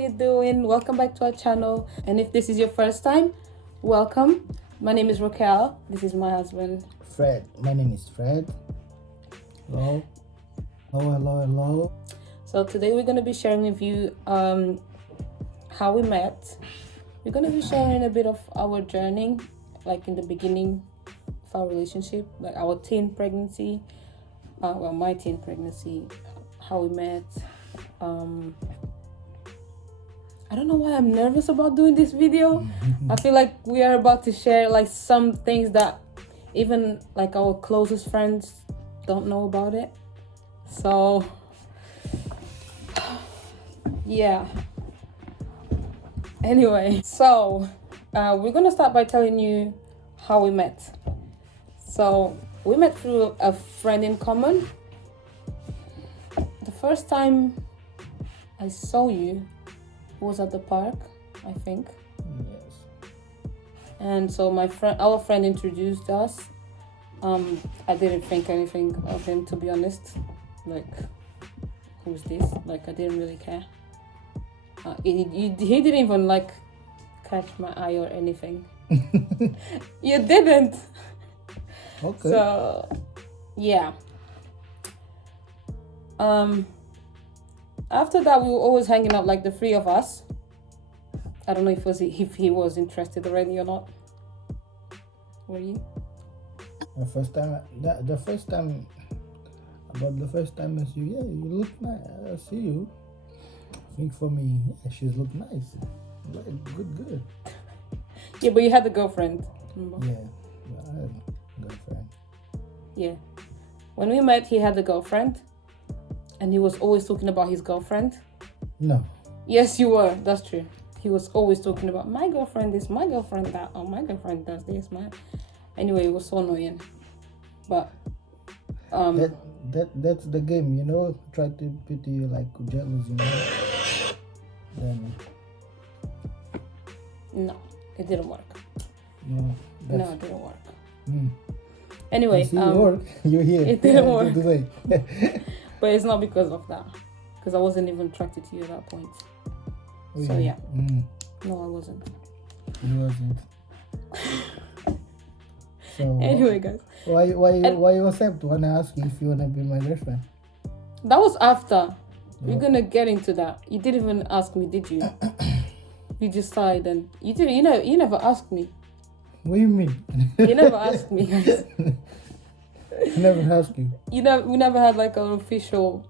you doing? Welcome back to our channel. And if this is your first time, welcome. My name is Raquel. This is my husband, Fred. My name is Fred. Hello. Hello. So today we're going to be sharing with you how we met. We're going to be sharing a bit of our journey, like in the beginning of our relationship, like our teen pregnancy, my teen pregnancy, how we met. I don't know why I'm nervous about doing this video. I feel like we are about to share like some things that even like our closest friends don't know about it. So yeah. Anyway, so we're gonna start by telling you how we met. So we met through a friend in common. The first time I saw you was at the park, I think. Yes. And so our friend introduced us. I didn't think anything of him, to be honest. Like, who's this? Like, I didn't really care. He didn't even like catch my eye or anything. You didn't. Okay. So yeah. After that, we were always hanging out, like the three of us. I don't know if he was interested already or not. Were you? The first time I see you, yeah, you look nice. I see you. I think for me, yeah, she's look nice. Like, good. Yeah, but you had a girlfriend. Remember? Yeah, I had a girlfriend. Yeah. When we met, he had a girlfriend. And he was always talking about his girlfriend. No. Yes, you were. That's true. He was always talking about my girlfriend this, my girlfriend that, or my girlfriend does this, Anyway, it was so annoying. But that's the game, you know. Try to put you like jealous, you know. Then no, it didn't work. no, It didn't work. Mm. Anyway, work. You're here. It didn't work. But it's not because of that. Because I wasn't even attracted to you at that point. Oh, so yeah. No, I wasn't. You wasn't. So anyway, guys. Why you accept when I ask you if you wanna be my girlfriend? That was after. We're gonna get into that. You didn't even ask me, did you? You just started and you didn't. You never asked me. What do you mean? You never asked me, guys. I never asked you. We never had like an official.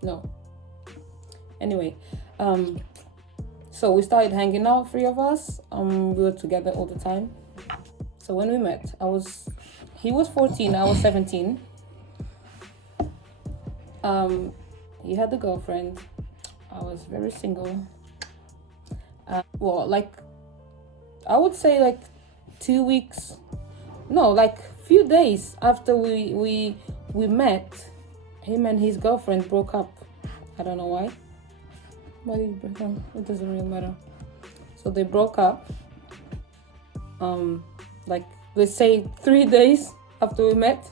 No. Anyway, so we started hanging out, three of us. We were together all the time. So when we met, he was 14, I was 17. He had a girlfriend. I was very single. Well, like, I would say like 2 weeks. No, like few days after we met, him and his girlfriend broke up. I don't know why. Why did he break up? It doesn't really matter. So they broke up. Like let's say 3 days after we met.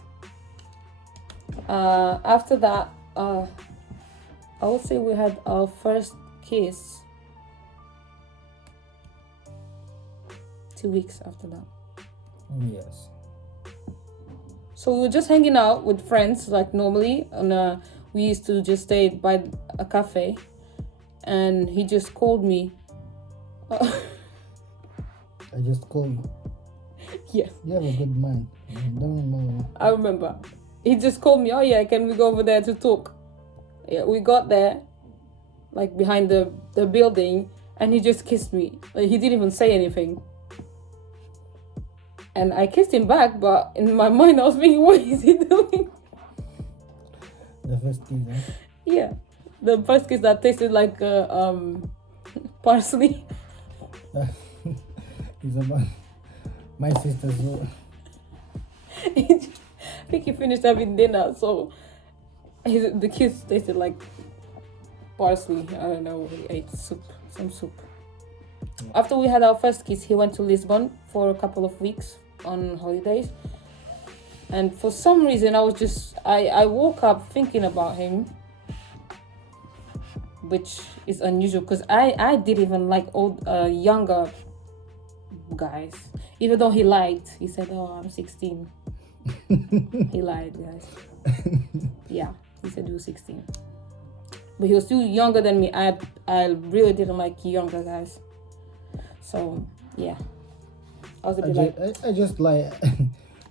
After that, I would say we had our first kiss 2 weeks after that. Yes. So we were just hanging out with friends like normally, and we used to just stay by a cafe, and he just called me. I just called you. Yes. You have a good mind. I don't know. I remember. He just called me. Oh yeah, can we go over there to talk? Yeah, we got there, like behind the building, and he just kissed me. Like, he didn't even say anything. And I kissed him back, but in my mind I was thinking, what is he doing? The first kiss, huh? Yeah, the first kiss that tasted like parsley. It's about my sister's. I think he finished having dinner, so the kiss tasted like parsley. I don't know. He ate some soup. After we had our first kiss, he went to Lisbon for a couple of weeks on holidays. And for some reason, I woke up thinking about him. which is unusual because I didn't even like old younger guys, even though he lied. He said, "Oh, I'm 16." He lied, guys. Yeah, he said he was 16, but he was still younger than me. I really didn't like younger guys, so yeah, I was a bit I just lie.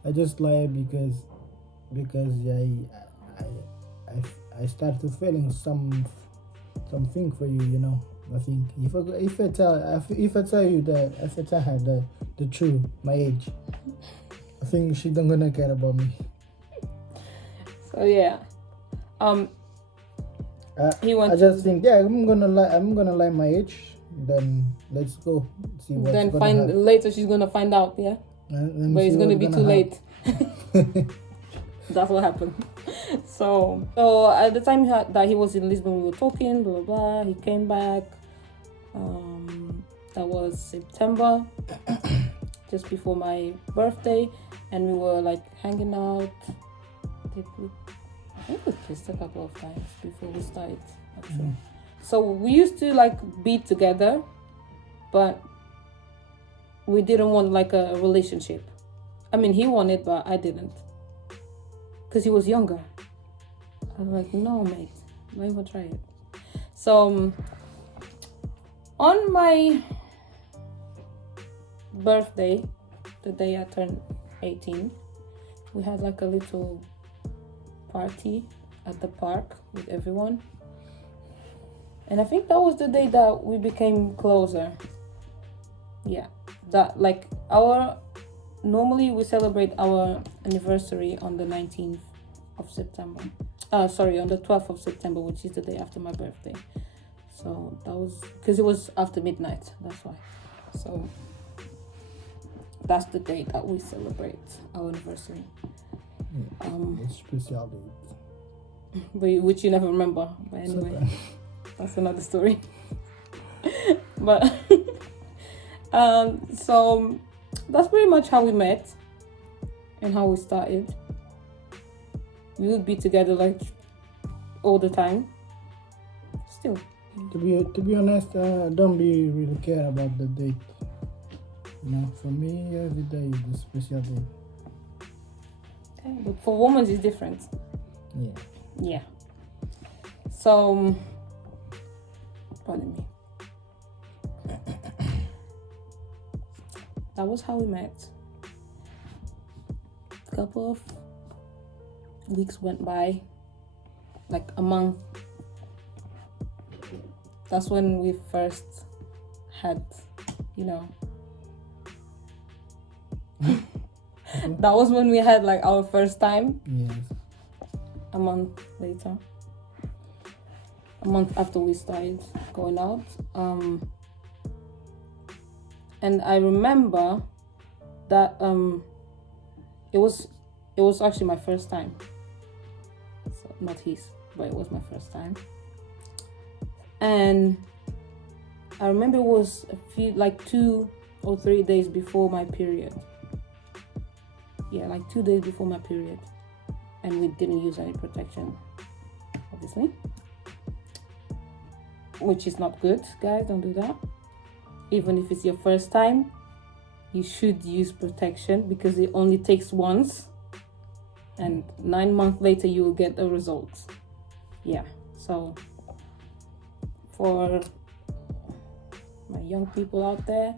I just lie because I started feeling something for you. You know, I think if I tell you that if I tell her the truth, my age, I think she don't gonna care about me. so yeah. He went. I just think I'm gonna lie my age. Then let's go see what's Then gonna find happen. later she's gonna find out, yeah. But it's gonna be too late. That's what happened. So at the time that he was in Lisbon, we were talking, blah blah blah. He came back. That was September, just before my birthday, and we were like hanging out. Did we? I think we kissed a couple of times before we started. Actually, so we used to like be together, but we didn't want like a relationship. I mean, he wanted, but I didn't, because he was younger. I was like, no, mate, not even try it. So on my birthday, the day I turned 18, we had like a little party at the park with everyone, and I think that was the day that we became closer. Yeah, that like normally we celebrate our anniversary on the 19th of September. On the 12th of September, which is the day after my birthday. So that was because it was after midnight. That's why. So that's the day that we celebrate our anniversary. It's special date. Which you never remember. But anyway, that's another story. But so that's pretty much how we met and how we started. We would be together like all the time. Still. To be honest, don't be really care about the date. You know, for me, every day is a special day. Okay, but for women, it's different. Yeah. Yeah. So, pardon me. That was how we met. A couple of weeks went by, like a month. That's when we first had, that was when we had like our first time. Yes. A month later. A month after we started going out. And I remember that it was actually my first time. So not his, but it was my first time. And I remember it was like 2 or 3 days before my period. Yeah, like 2 days before my period. And we didn't use any protection, obviously. Which is not good, guys, don't do that. Even if it's your first time, you should use protection because it only takes once. And 9 months later, you will get the results. Yeah, so for my young people out there,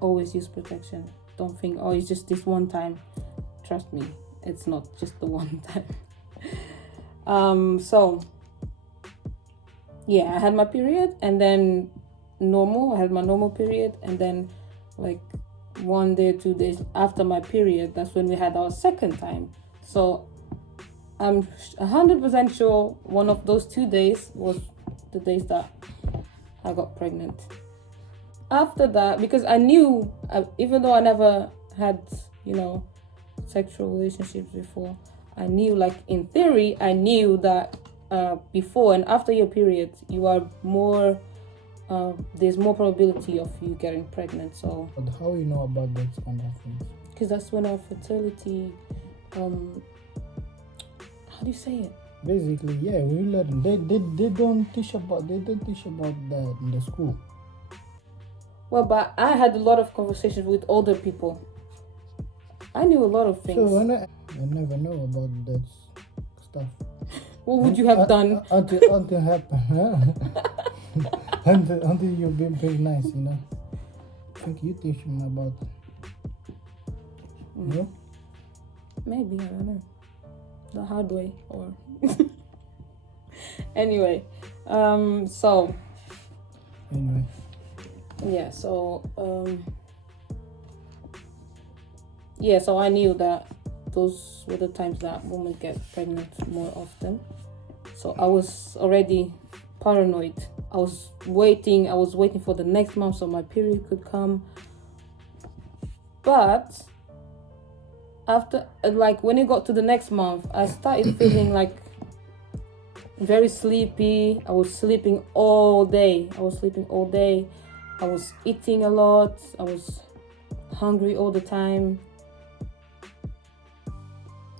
always use protection. Don't think, oh, it's just this one time. Trust me, it's not just the one time. So yeah, I had my period, and then I had my normal period, and then like 1 day, 2 days after my period, that's when we had our second time. So I'm 100% sure one of those 2 days was the days that I got pregnant. After that, because I knew, even though I never had, sexual relationships before, I knew, like in theory, I knew that before and after your period, you are more, there's more probability of you getting pregnant. So, but how you know about that kind of things? Because that's when our fertility, how do you say it? Basically, yeah, we learn. They don't teach about that in the school. Well, but I had a lot of conversations with older people. I knew a lot of things. So I never know about that stuff. What would you have done? Until happen, until you've been very nice, you know. I think you teach me about, you know. Maybe, I don't know. The hard way or anyway. So Anyway, yeah, so yeah, so I knew that those were the times that women get pregnant more often. So I was already paranoid. I was waiting for the next month so my period could come. But after, like, when it got to the next month, I started feeling like very sleepy. I was sleeping all day. I was eating a lot. I was hungry all the time.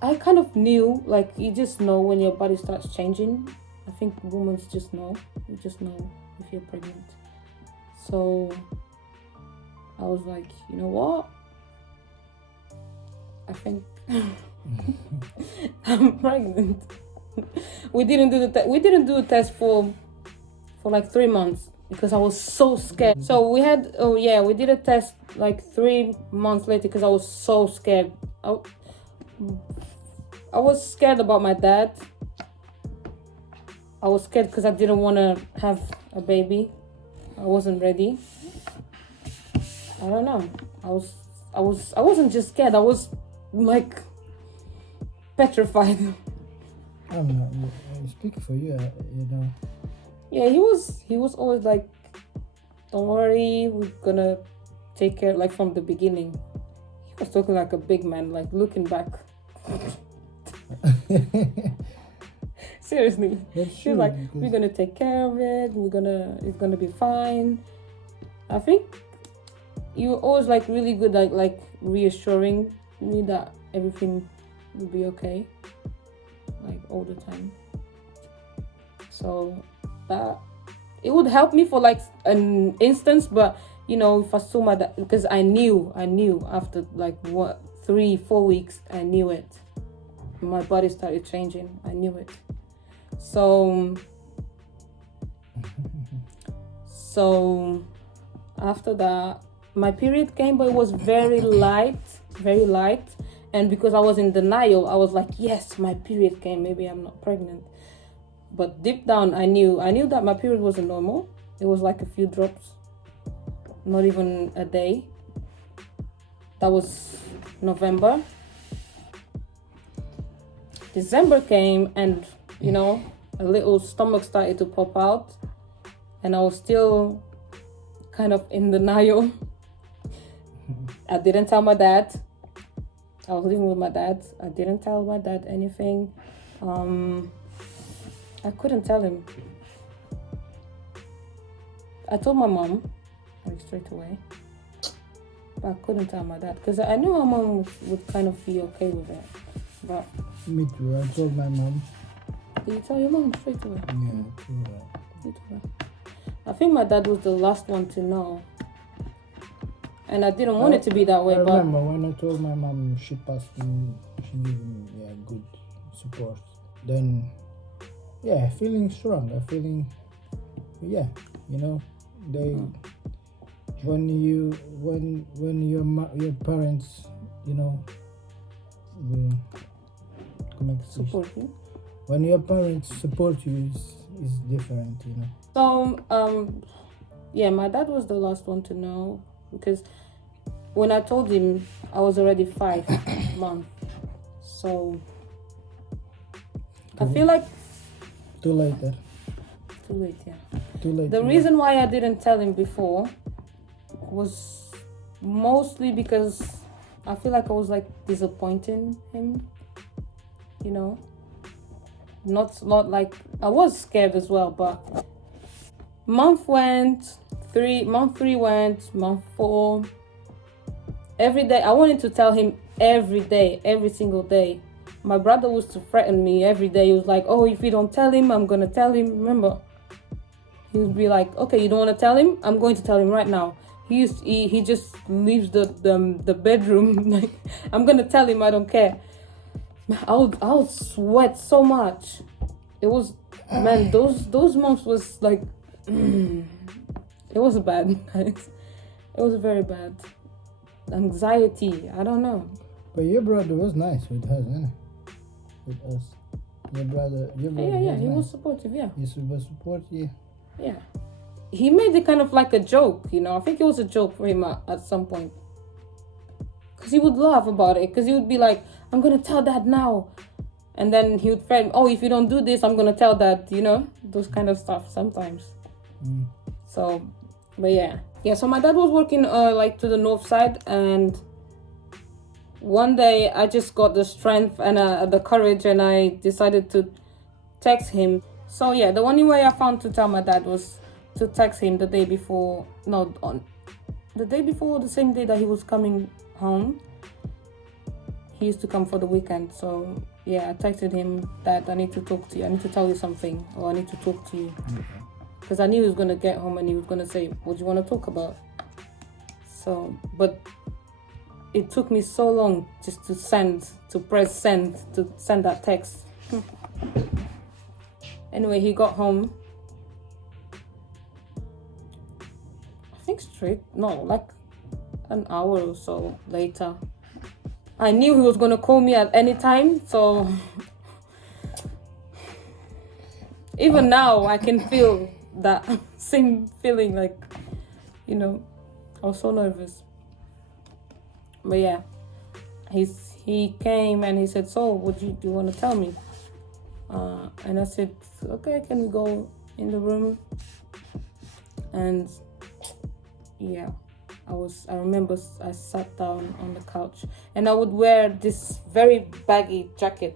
I kind of knew, like, you just know when your body starts changing. I think women just know. You just know if you're pregnant. So I was like, you know what? I think I'm pregnant. We didn't do a test for like 3 months because I was so scared. So we did a test like 3 months later because I was so scared. I was scared about my dad. I was scared because I didn't want to have a baby. I wasn't ready. I don't know. I wasn't just scared. I was like petrified. I'm not speaking for you, you know. Yeah, he was always like, don't worry, we're gonna take care, like from the beginning. He was talking like a big man, like looking back. Seriously. He was like, we're gonna take care of it, it's gonna be fine. I think you were always like really good, like reassuring me that everything will be okay, like all the time. So that it would help me for like an instance, but you know, if I saw my dad, because I knew after like 3-4 weeks, I knew it. My body started changing. I knew it. So after that, my period came, but it was very light. And because I was in denial, I was like, yes, my period came. Maybe I'm not pregnant. But deep down, I knew that my period wasn't normal. It was like a few drops, not even a day. That was November. December came, and you know, a little stomach started to pop out, and I was still kind of in denial. I didn't tell my dad. I was living with my dad. I didn't tell my dad anything. I couldn't tell him. I told my mom, like straight away, but I couldn't tell my dad because I knew my mom would kind of be okay with it. But me too. I told my mom. Did you tell your mom straight away? Yeah, true. You told her. I think my dad was the last one to know, and I didn't want it to be that way. I remember when I told my mom, she passed me. She gave me good support. Then, feeling strong. I feeling, you know, they when your parents, you know, support you. When your parents support you, is different, you know. So my dad was the last one to know because when I told him, I was already 5 months. So I feel like too late, yeah. Too late. The reason why I didn't tell him before was mostly because I feel like I was like disappointing him, you know. Not like I was scared as well, but month 3 went, month 4. Every day I wanted to tell him every day, every single day, my brother used to threaten me every day. He was like, oh, if you don't tell him, I'm gonna tell him. Remember, he would be like, okay, you don't want to tell him, I'm going to tell him right now. He just leaves the bedroom. Like, I'm gonna tell him, I don't care. I would sweat so much. It was, man, those months was like, it was bad. It was very bad. Anxiety, I don't know. But your brother was nice with us, isn't it? With us. Your brother Yeah, he nice. was supportive, yeah. He was supportive, yeah. Yeah. He made it kind of like a joke, you know. I think it was a joke for him at some point. Because he would laugh about it. Because he would be like, I'm going to tell Dad now. And then he would threaten, oh, if you don't do this, I'm going to tell Dad, you know. Those kind of stuff sometimes. So, but yeah. Yeah, so my dad was working like to the north side. And one day I just got the strength and the courage. And I decided to text him. So yeah, the only way I found to tell my dad was to text him the day before, the day before, the same day that he was coming home. He used to come for the weekend. So yeah, I texted him that I need to talk to you. I need to tell you something, or I need to talk to you. Because I knew he was going to get home and he was going to say, what do you want to talk about? So, but it took me so long just to press send that text. Anyway, he got home. I think like an hour or so later. I knew he was going to call me at any time, so even now I can feel that same feeling, like, you know, I was so nervous. But yeah, he came and he said, so what do you want to tell me? And I said, okay, can we go in the room? And yeah, I remember I sat down on the couch and I would wear this very baggy jacket.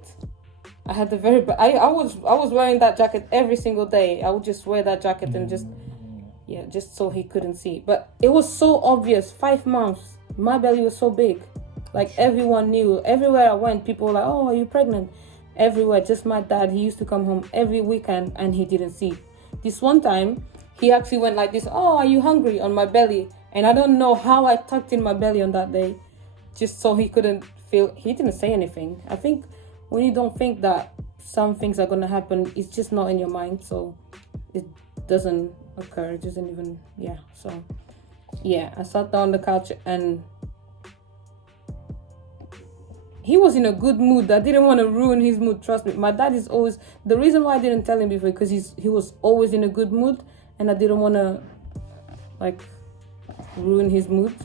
I had the very I was wearing that jacket every single day. I would just wear that jacket and just so he couldn't see. But it was so obvious. 5 months, my belly was so big, like everyone knew. Everywhere I went, people were like, "Oh, are you pregnant?" Everywhere. Just my dad. He used to come home every weekend and he didn't see. This one time, he actually went like this. "Oh, are you hungry?" on my belly. And I don't know how I tucked in my belly on that day, just so he couldn't feel. He didn't say anything. I think when you don't think that some things are going to happen, it's just not in your mind. So it doesn't occur. It doesn't even, yeah. So yeah, I sat down on the couch and he was in a good mood. I didn't want to ruin his mood. Trust me. My dad is always, the reason why I didn't tell him before, because he was always in a good mood and I didn't want to like ruin his mood.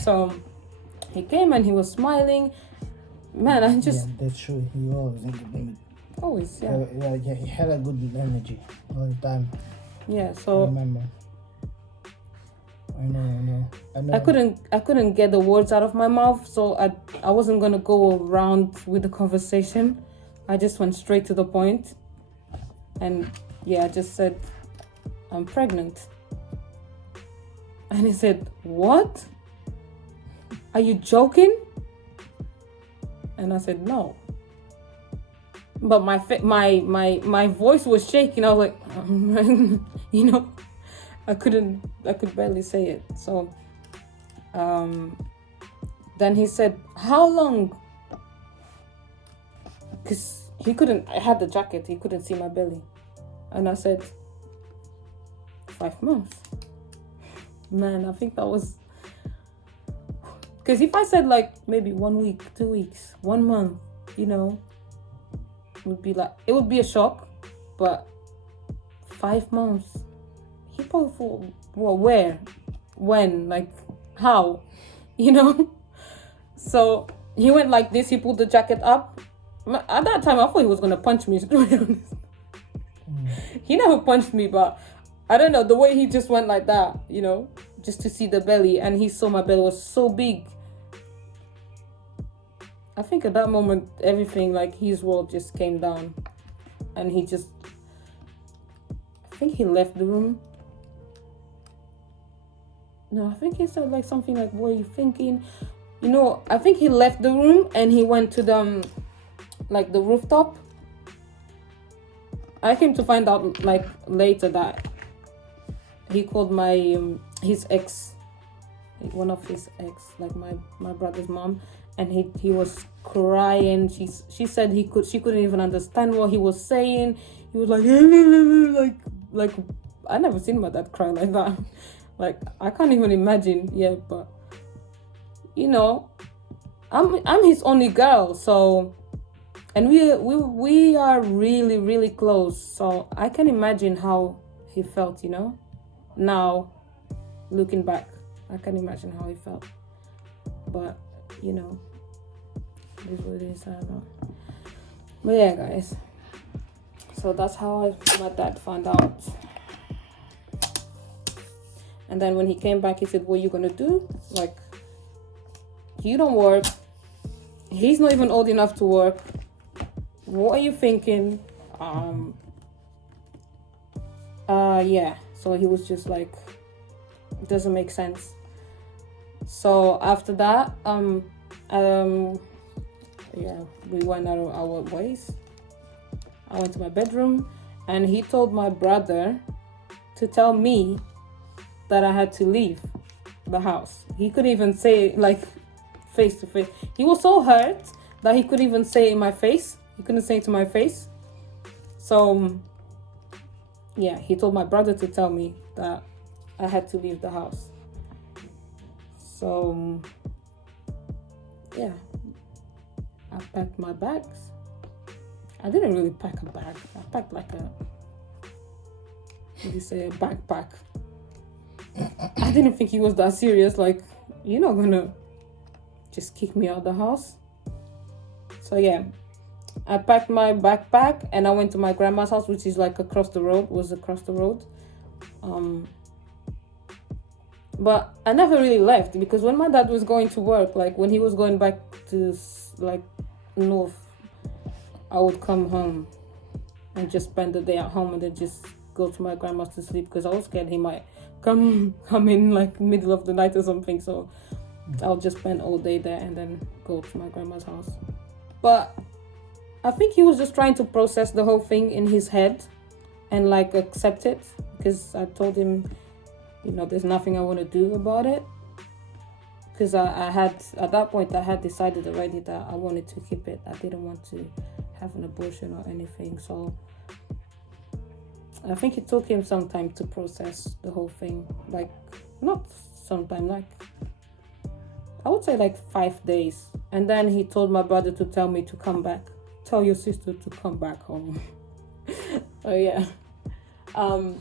So he came and he was smiling. Man, I just... Yeah, that's true. He always in good mood. Always, yeah. Yeah, he had a good energy all the time. Yeah, so... I remember. I know. I couldn't get the words out of my mouth, so I wasn't going to go around with the conversation. I just went straight to the point. And yeah, I just said, I'm pregnant. And he said, what? Are you joking? And I said, no. But my voice was shaking. I was like, you know, I could barely say it. So then he said, how long? Because I had the jacket, he couldn't see my belly. And I said, 5 months. Man, I think that was... Because if I said like maybe 1 week, 2 weeks, 1 month, you know, it would be a shock. But 5 months, he probably thought, well, where, when, like, how, you know? So he went like this. He pulled the jacket up. At that time, I thought he was gonna punch me. To be honest, he never punched me, but I don't know, the way he just went like that, you know, just to see the belly, and he saw my belly was so big. I think at that moment, everything, like his world just came down, and I think he left the room. No, I think he said like something like, what are you thinking? You know, I think he left the room and he went to like the rooftop. I came to find out like later that he called my his ex, one of his ex, like my brother's mom, and he was crying. She said she couldn't even understand what he was saying. He was like like I never seen my dad cry like that. Like I can't even imagine. Yeah, but you know, I'm his only girl, so, and we are really really close. So I can imagine how he felt. You know, now looking back, I can imagine how he felt. But you know, it is what it is. I don't know. But yeah, guys. So that's how my dad found out. And then when he came back, he said, "What are you gonna do? Like, you don't work. He's not even old enough to work. What are you thinking?" Yeah. So he was just like, it doesn't make sense. So after that, yeah, we went our ways. I went to my bedroom, and he told my brother to tell me that I had to leave the house. He couldn't even say it, like, face to face. He was so hurt that he couldn't even say it in my face. He couldn't say it to my face. So yeah, he told my brother to tell me that I had to leave the house. So yeah, I packed my bags. I didn't really pack a bag. I packed like a, what do you say, a backpack. I didn't think he was that serious. Like, you're not gonna just kick me out of the house. So yeah, I packed my backpack and I went to my grandma's house, which is like across the road. But I never really left, because when my dad was going to work, like when he was going back to like north, I would come home and just spend the day at home and then just go to my grandma's to sleep, because I was scared he might come in like middle of the night or something. So I'll just spend all day there and then go to my grandma's house. But I think he was just trying to process the whole thing in his head and like accept it, because I told him, you know, there's nothing I want to do about it, because I had, at that point, I had decided already that I wanted to keep it. I didn't want to have an abortion or anything. So I think it took him some time to process the whole thing. Like, not some time, like, I would say like 5 days. And then he told my brother to tell me to come back. Tell your sister to come back home. Oh yeah. On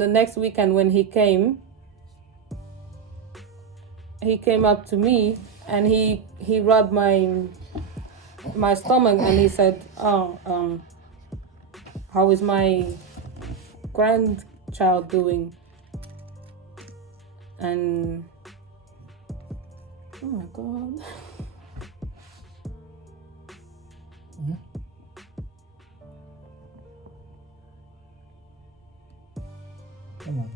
the next weekend when he came up to me and he rubbed my stomach and he said, "Oh, how is my grandchild doing?" And oh my god. Mm-hmm. Come on.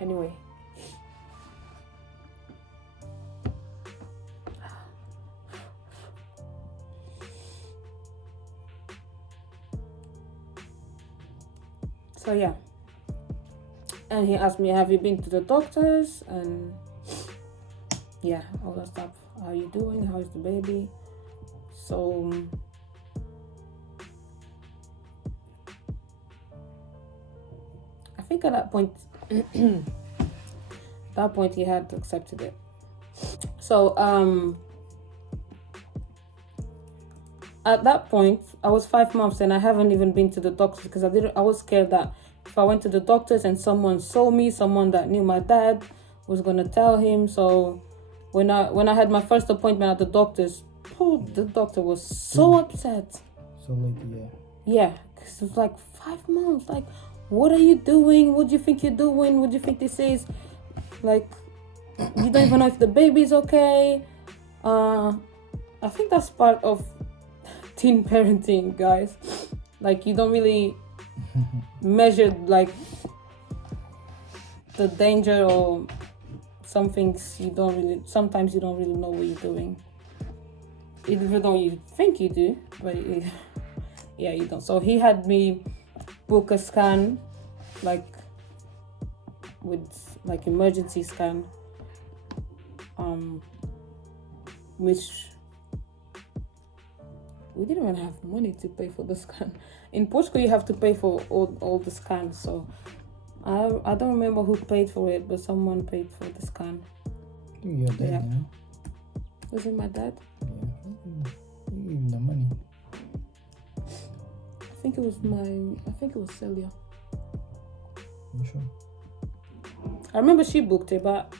Anyway. So yeah. And he asked me, have you been to the doctors? And yeah, all that stuff. How are you doing? How is the baby? So I think at that point he had accepted it. So at that point I was 5 months and I haven't even been to the doctors, because I was scared that if I went to the doctors and someone saw me, someone that knew my dad was gonna tell him. So when I had my first appointment at the doctor's, the doctor was so upset. So like, yeah. Yeah, because it was like 5 months. Like, what are you doing? What do you think you're doing? What do you think this is? Like, you don't even know if the baby's okay. I think that's part of teen parenting, guys. Like, you don't really measure like the danger, or some things sometimes you don't really know what you're doing, even though you think you do, but yeah, you don't. So he had me book a scan, like with like emergency scan, which we didn't even have money to pay for the scan. In Portugal, you have to pay for all the scans. So I don't remember who paid for it, but someone paid for the scan. Your dad, Yeah. you know? Was it my dad? Yeah. You give him the money. I think it was Celia. You sure? I remember she booked it, but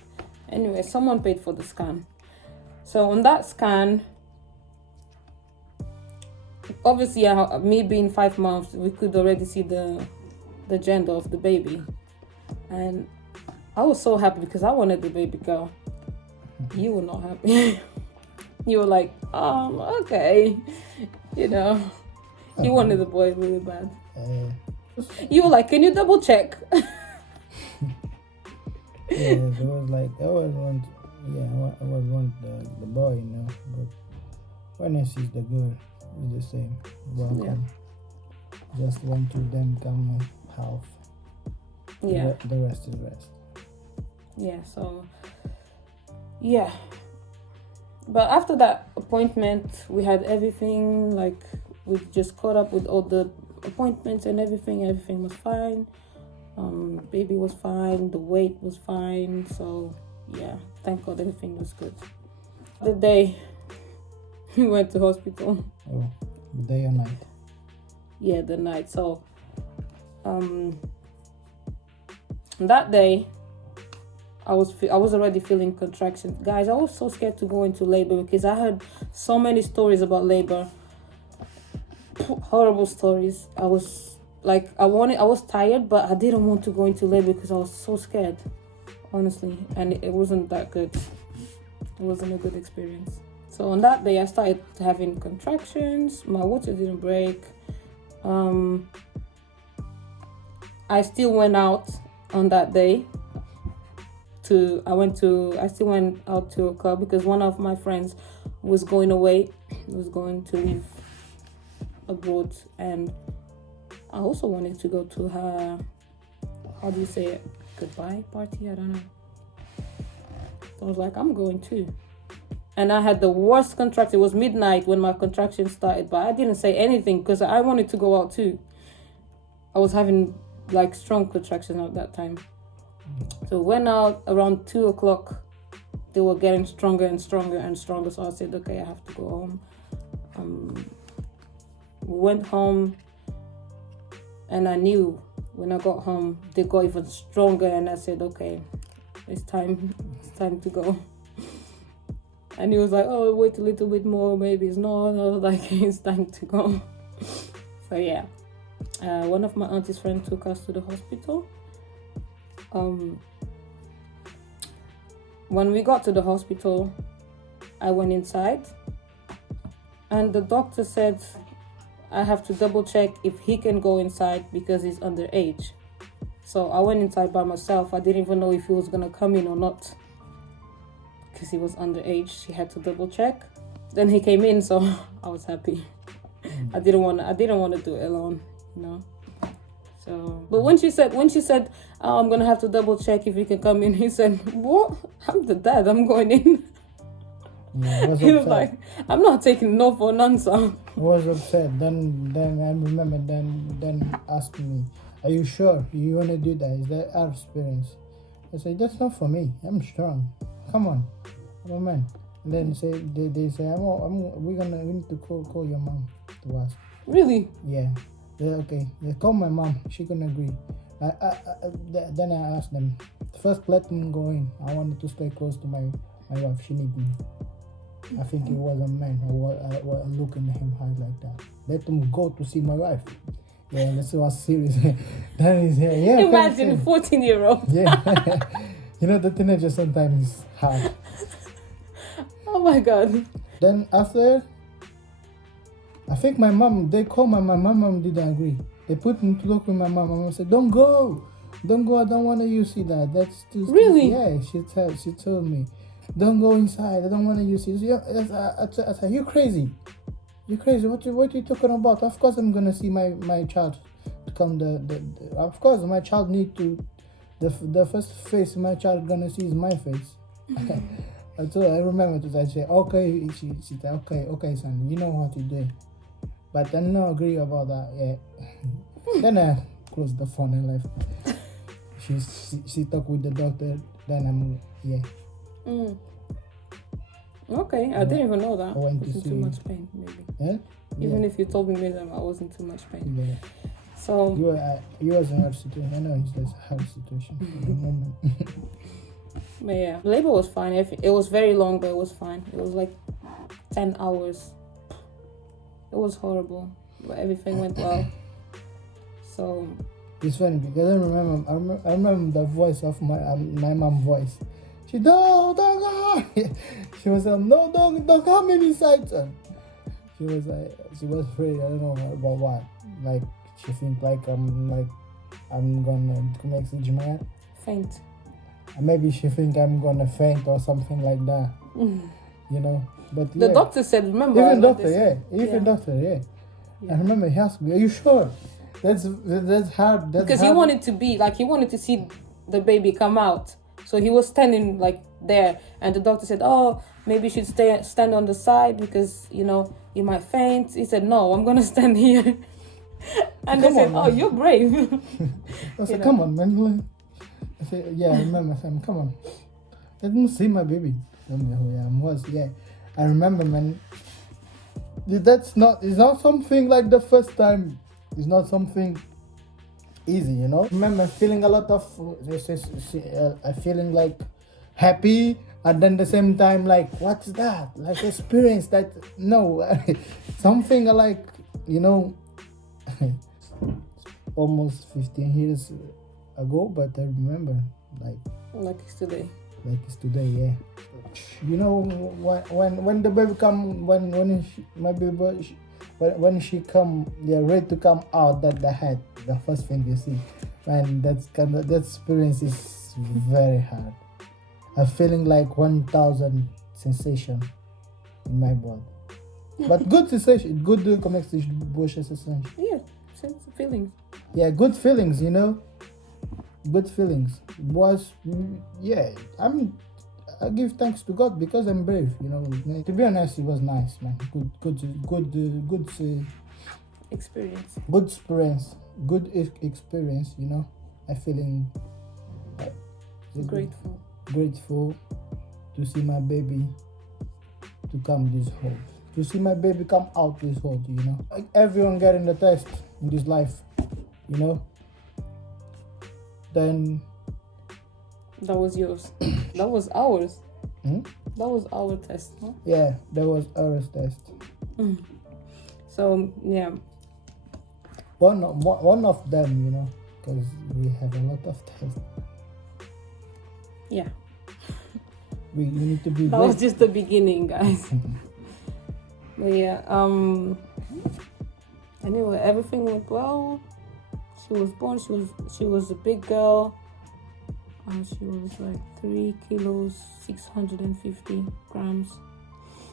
anyway, someone paid for the scan. So on that scan, obviously, me being 5 months, we could already see the gender of the baby, and I was so happy because I wanted the baby girl. You were not happy. You were like, okay, you know. You wanted the boy really bad. You were like, can you double check? Yeah, it was like I was want, I was want the boy, you know. But when I see the girl, it's the same. Welcome. Yeah. Just want to them come half. Yeah. The rest is rest. Yeah. So. Yeah. But after that appointment, we had everything, like we just caught up with all the appointments and everything. Everything was fine. Baby was fine. The weight was fine. So yeah, thank God everything was good. The day we went to hospital. Oh, day or night? Yeah, the night. So that day I was already feeling contractions. Guys, I was so scared to go into labor because I heard so many stories about labor. Horrible stories. I was tired, but I didn't want to go into labor because I was so scared, honestly, and it wasn't that good. It wasn't a good experience. So on that day, I started having contractions. My water didn't break. I still went out on that day. I still went out to a club because one of my friends was going away, was going to leave abroad, and I also wanted to go to her, how do you say it, goodbye party? I don't know. So I was like, I'm going too. And I had the worst contraction. It was midnight when my contraction started, but I didn't say anything because I wanted to go out too. I was having like strong contractions at that time. So went out around 2:00. They were getting stronger and stronger and stronger. So I said, okay, I have to go home. We went home, and I knew when I got home they got even stronger. And I said, okay, it's time to go. And he was like, oh, wait a little bit more, maybe it's not. I was like, it's time to go. So yeah, one of my auntie's friends took us to the hospital. When we got to the hospital, I went inside, and the doctor said I have to double check if he can go inside because he's underage. So I went inside by myself. I didn't even know if he was gonna come in or not because he was underage. She had to double check. Then he came in, so I was happy. I didn't want to do it alone, you know. So, but when she said, oh, I'm gonna have to double check if you can come in, he said, what? I'm the dad. I'm going in. Yeah, he was like, I'm not taking no for an answer. I was upset. Then I remember then asking me, are you sure you want to do that? Is that our experience? I said, that's not for me. I'm strong. Come on, I'm a man. And then they say, we need to call your mom to ask. Really? Yeah. Okay. They call my mom. She can agree. Then I asked them, first let them go in. I wanted to stay close to my wife. She needs me. I think it was a man. I was looking at him hard like that. Let them go to see my wife. Yeah, this was serious. That is, yeah. Imagine 14-year-old. Yeah. You know, the teenager sometimes is hard. Oh my God. Then after, I think my mom, they called my mom. My mom didn't agree. They put me to look with my mom. My mom said, "Don't go, don't go. I don't want you see that. That's too." Really? Yeah, she told me, "Don't go inside. I don't want you see." Yeah, I said, "You crazy? You crazy? What you talking about? Of course I'm gonna see my child come of course my child need to the first face my child gonna see is my face." I remember to that. Say, okay, she said, okay, son, you know what you're doing. But I don't agree about that. Yeah. Then I closed the phone and left. She talked with the doctor. Then I'm yeah. Mm. Okay, I didn't even know that. I went I was to in see. too much pain, maybe. Yeah. Even if you told me madam, I was in too much pain. Yeah. So You was in a hard situation. I know it's a hard situation. but yeah, labor was fine. It was very long, but it was fine. It was like 10 hours. It was horrible, but everything went well. So It's funny because I remember the voice of my mom voice. She don't go. She was no don't come inside, son. She was afraid. I don't know about what. Like she think like I'm gonna make mad. faint. Maybe she think I'm gonna faint or something like that. You know. But The yeah. doctor said, remember? Even what doctor, they said? Even Yeah. doctor, yeah. Yeah. I remember he asked me, "Are you sure?" That's hard. That's Because hard. he wanted to be like he wanted to see the baby come out, so he was standing like there, and the doctor said, "Oh, maybe you should stand on the side because you know you might faint." He said, "No, I'm gonna stand here." And they Come said, on, "Oh, man." you're brave." I said, know. "Come on, man." I said, "Yeah, I remember." I said, "Come on, let me see my baby." Tell me who I am. Yeah. I remember, man. It's not something like the first time. It's not something easy, you know. I remember feeling a lot of feeling like happy, and then the same time like what's that? Like experience that no, something like you know, almost 15 years ago, but I remember Like it's today. like it's today, yeah. You know when the baby come when she, my baby she, when she come they're ready to come out that the head the first thing you see, and that experience is very hard. I'm feeling like 1,000 sensation in my body, but good sensation, good connection, bush sensation. Yeah, sense of feelings. Yeah, good feelings, you know. Good feelings was yeah. I give thanks to God because I'm brave, you know. To be honest, it was nice, man. Experience. Good experience, experience. You know, I feeling Grateful. grateful to see my baby to come this world, to see my baby come out this world. You know, like everyone getting the test in this life, you know. Then That was yours. That was ours. Hmm? That was our test, huh? Yeah, that was our test. So yeah, One of them, you know, because we have a lot of tests. yeah. We need to be That was just the beginning, guys. But yeah, anyway, everything went well. She was born. She was a big girl. She was like 3 kilos, 650 grams.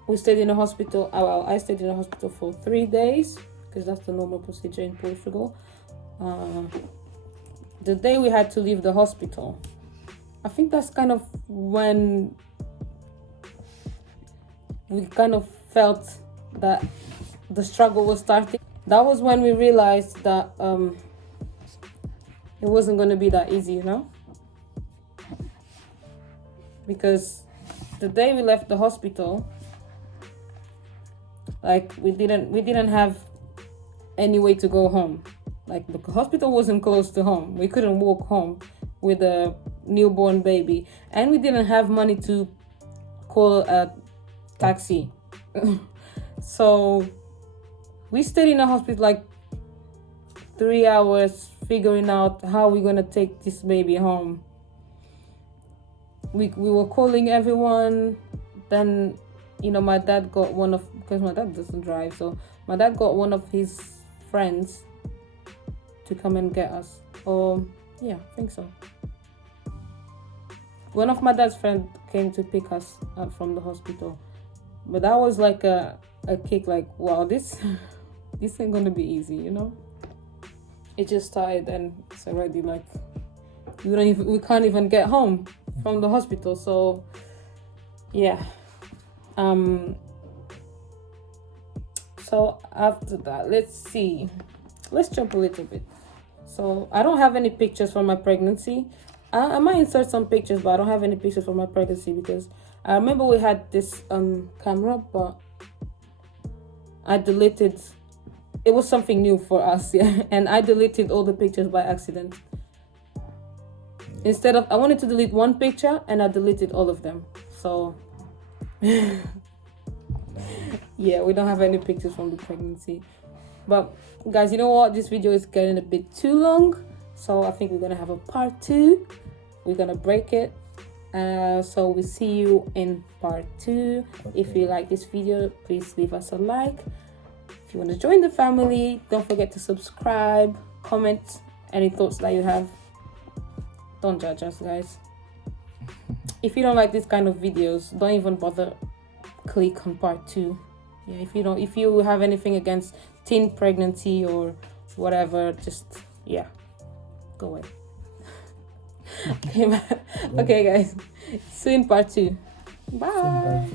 We stayed in the hospital. Well, I stayed in the hospital for 3 days because that's the normal procedure in Portugal. The day we had to leave the hospital, I think that's kind of when we kind of felt that the struggle was starting. That was when we realized that it wasn't going to be that easy, you know? Because the day we left the hospital, like we didn't have any way to go home. Like the hospital wasn't close to home. We couldn't walk home with a newborn baby, and we didn't have money to call a taxi. So we stayed in the hospital like 3 hours figuring out how we're gonna take this baby home. we were calling everyone. Then, my dad got because my dad doesn't drive, so my dad got one of his friends to come and get us. Yeah, I think so. One of my dad's friends came to pick us up from the hospital, but that was like a kick. Like, wow, this ain't gonna be easy, It just started and it's already like we can't even get home from the hospital. So yeah. So after that, let's jump a little bit. So I don't have any pictures from my pregnancy. I might insert some pictures, but I don't have any pictures from my pregnancy because I remember we had this camera, but I deleted. It was something new for us, yeah, and I deleted all the pictures by accident. Instead of, I wanted to delete one picture and I deleted all of them. So yeah, we don't have any pictures from the pregnancy. But guys, you know what? This video is getting a bit too long, so I think we're gonna have a part 2. We're gonna break it. So we'll see you in part 2. Okay. If you like this video, please leave us a like. If you want to join the family, don't forget to subscribe, comment any thoughts that you have. Don't judge us, guys. If you don't like this kind of videos, don't even bother. Click on part 2. Yeah, if you have anything against teen pregnancy or whatever, just go away. Okay, okay, guys. See you in part 2. Bye.